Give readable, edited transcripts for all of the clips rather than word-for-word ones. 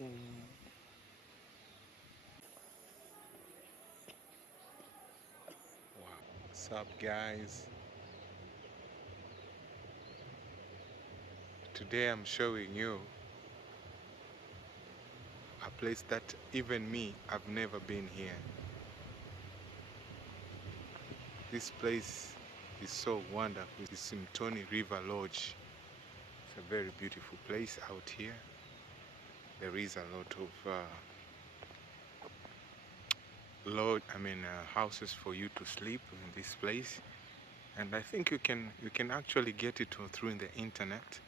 What's up, guys? Today I'm showing you a place that even me, I've never been here. This place is so wonderful. It's Mtoni River Lodge. It's a very beautiful place out here. There is a lot of houses for you to sleep in this place, and I think you can actually get it through the internet.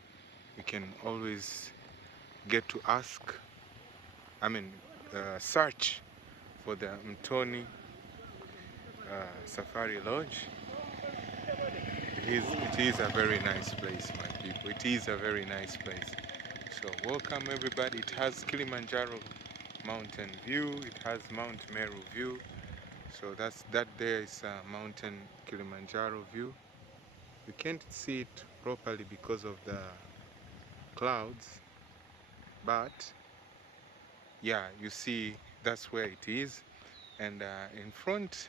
You can always get to search for the Mtoni Safari Lodge. It is a very nice place, my people. It is a very nice place. So welcome everybody. It has Kilimanjaro mountain view. It has Mount Meru view. So that there is a mountain Kilimanjaro view. You can't see it properly because of the clouds, but yeah, you see that's where it is. And in front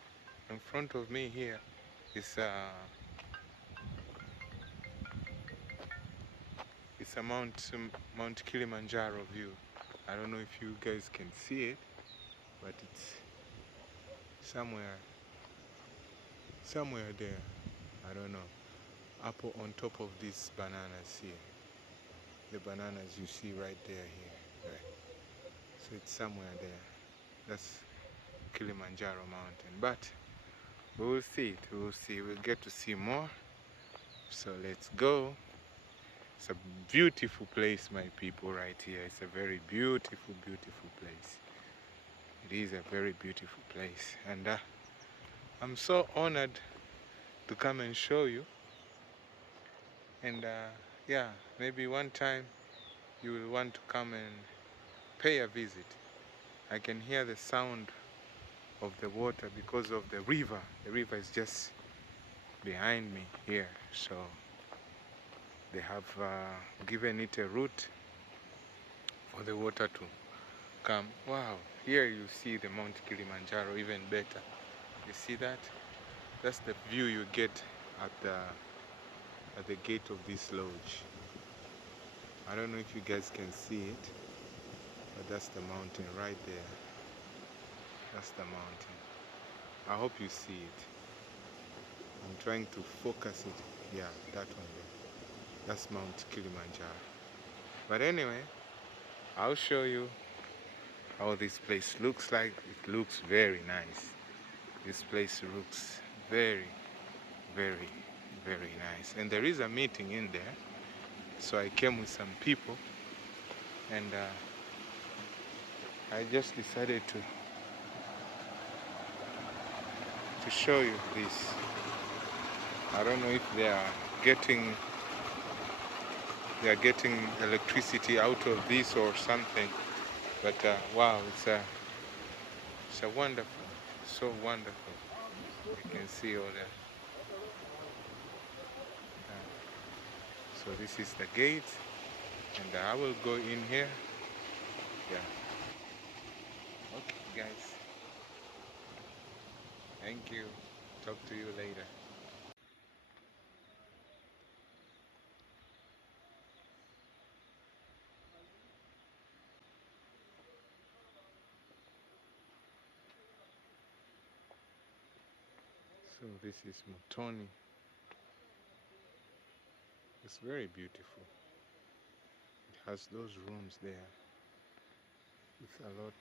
of me here is it's a Mount Kilimanjaro view. I don't know if you guys can see it, but it's somewhere there. I don't know. Up on top of these bananas here. The bananas you see right there here. Right. So it's somewhere there. That's Kilimanjaro mountain. But we will see it. We will see. We'll get to see more. So let's go. It's a beautiful place, my people, right here. It's a very beautiful, beautiful place. It is a very beautiful place. And I'm so honored to come and show you. And yeah, maybe one time you will want to come and pay a visit. I can hear the sound of the water because of the river. The river is just behind me here. So they have given it a route for the water to come. Wow, here you see the Mount Kilimanjaro even better. You see that? That's the view you get at the gate of this lodge. I don't know if you guys can see it, but that's the mountain right there. That's the mountain. I hope you see it. I'm trying to focus it. Yeah, that one there. That's Mount Kilimanjaro. But anyway, I'll show you how this place looks like. It looks very nice. This place looks very, very, very nice. And there is a meeting in there. So I came with some people, and I just decided to show you this. I don't know if they are getting electricity out of this or something, but wow, it's a wonderful, so wonderful. You can see all that. So this is the gate, and I will go in here. Yeah. Okay, guys. Thank you. Talk to you later. So this is Mtoni. It's very beautiful. It has those rooms there with a lot.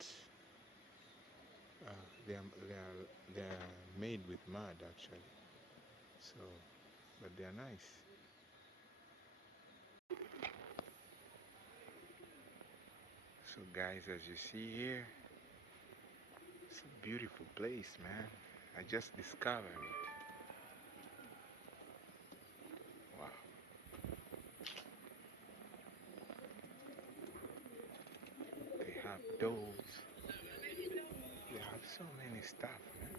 They are made with mud actually. So, but they are nice. So guys, as you see here, it's a beautiful place, man. I just discovered it. Wow. They have doors. They have so many stuff, man.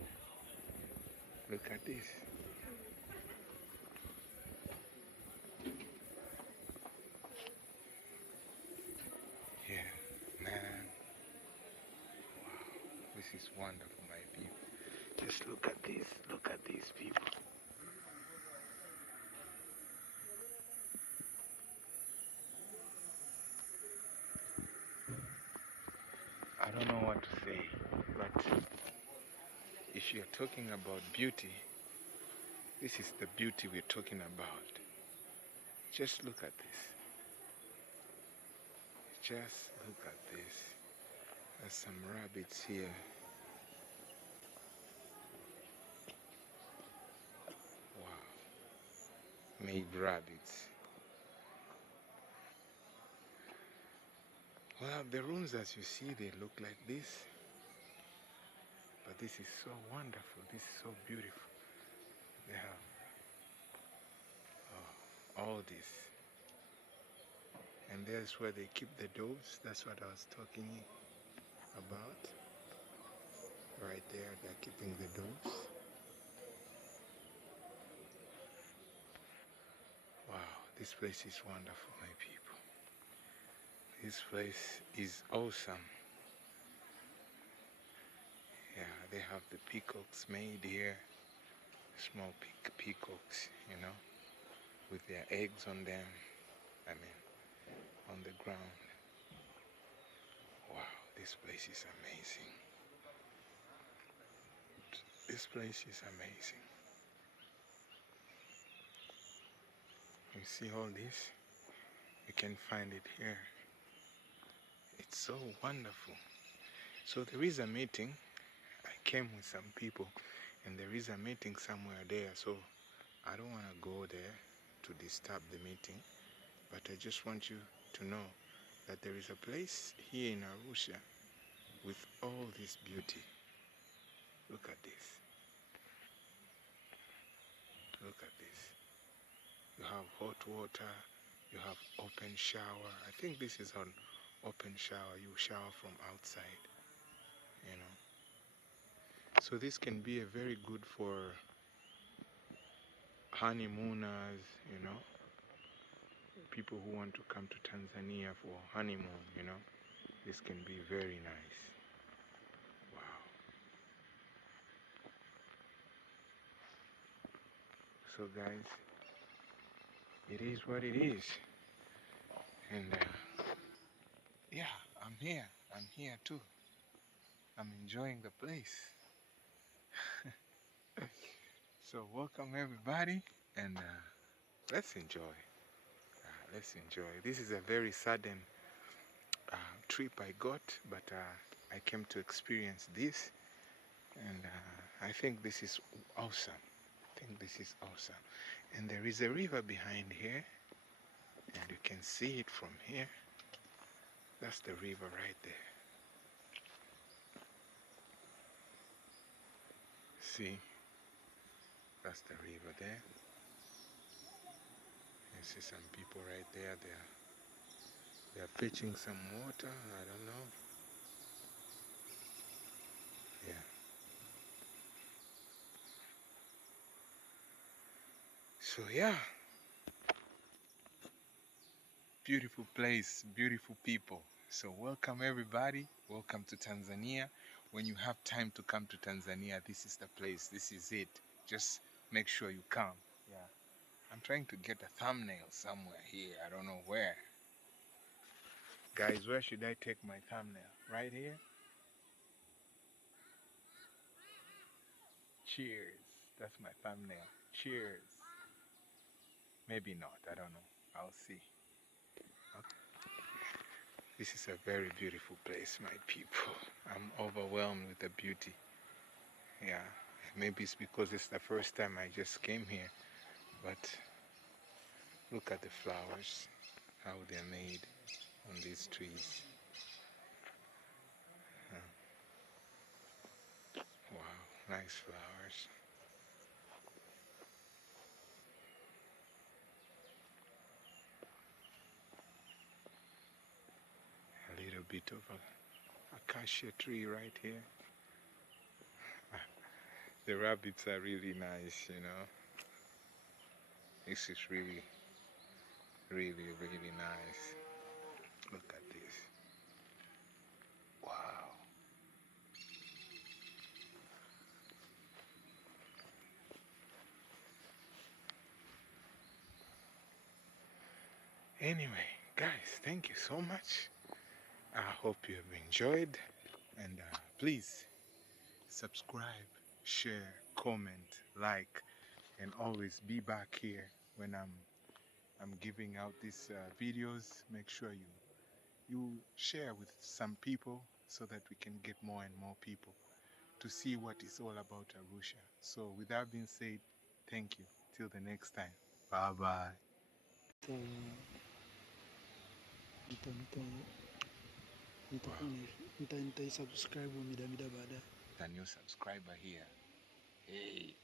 Look at this. Yeah, man. Just look at this. Look at these people. I don't know what to say, but if you're talking about beauty, this is the beauty we're talking about. Just look at this. Just look at this. There's some rabbits here. Wow. Made rabbits. Well, the rooms as you see, they look like this. But this is so wonderful. This is so beautiful. They have all this. And there's where they keep the doves. That's what I was talking about. Right there, they're keeping the doves. Wow, this place is wonderful, my people. This place is awesome. Yeah, they have the peacocks made here. Small peacocks, you know, with their eggs on them. I mean, on the ground. Wow, this place is amazing. This place is amazing. You see all this? You can find it here. It's so wonderful. So there is a meeting. I came with some people and there is a meeting somewhere there. So I don't want to go there to disturb the meeting. But I just want you to know that there is a place here in Arusha with all this beauty. Look at this. Look at this. You have hot water. You have open shower. I think this is an open shower. You shower from outside, you know. So this can be a very good for honeymooners, you know. People who want to come to Tanzania for honeymoon, you know. This can be very nice. Wow. So guys, it is what it is. And yeah, I'm here. I'm here too. I'm enjoying the place. So welcome everybody, and let's enjoy. Let's enjoy. This is a very sudden trip I got, but I came to experience this, and I think this is awesome. I think this is awesome. And there is a river behind here, and you can see it from here. That's the river right there. See, that's the river there. You see some people right there. They're fetching some water. I don't know. Yeah. So yeah, beautiful place, beautiful people. So welcome everybody. Welcome to Tanzania. When you have time to come to Tanzania, this is the place. This is it. Just make sure you come. Yeah. I'm trying to get a thumbnail somewhere here. I don't know where. Guys, where should I take my thumbnail? Right here? Cheers. That's my thumbnail. Cheers. Maybe not. I don't know. I'll see. Okay. This is a very beautiful place, my people. I'm overwhelmed with the beauty. Yeah. Maybe it's because it's the first time I just came here. But look at the flowers, how they're made on these trees. Wow, nice flowers. A little bit of a acacia tree right here. The rabbits are really nice, you know. This is really, really, really nice. Look at this. Wow. Anyway, guys, thank you so much. I hope you have enjoyed, and please subscribe, share, comment, like, and always be back here when I'm giving out these videos. Make sure you share with some people so that we can get more and more people to see what it's all about Arusha. So with that being said, thank you. Till the next time. Bye bye. Subscribe A new subscriber here. Hey.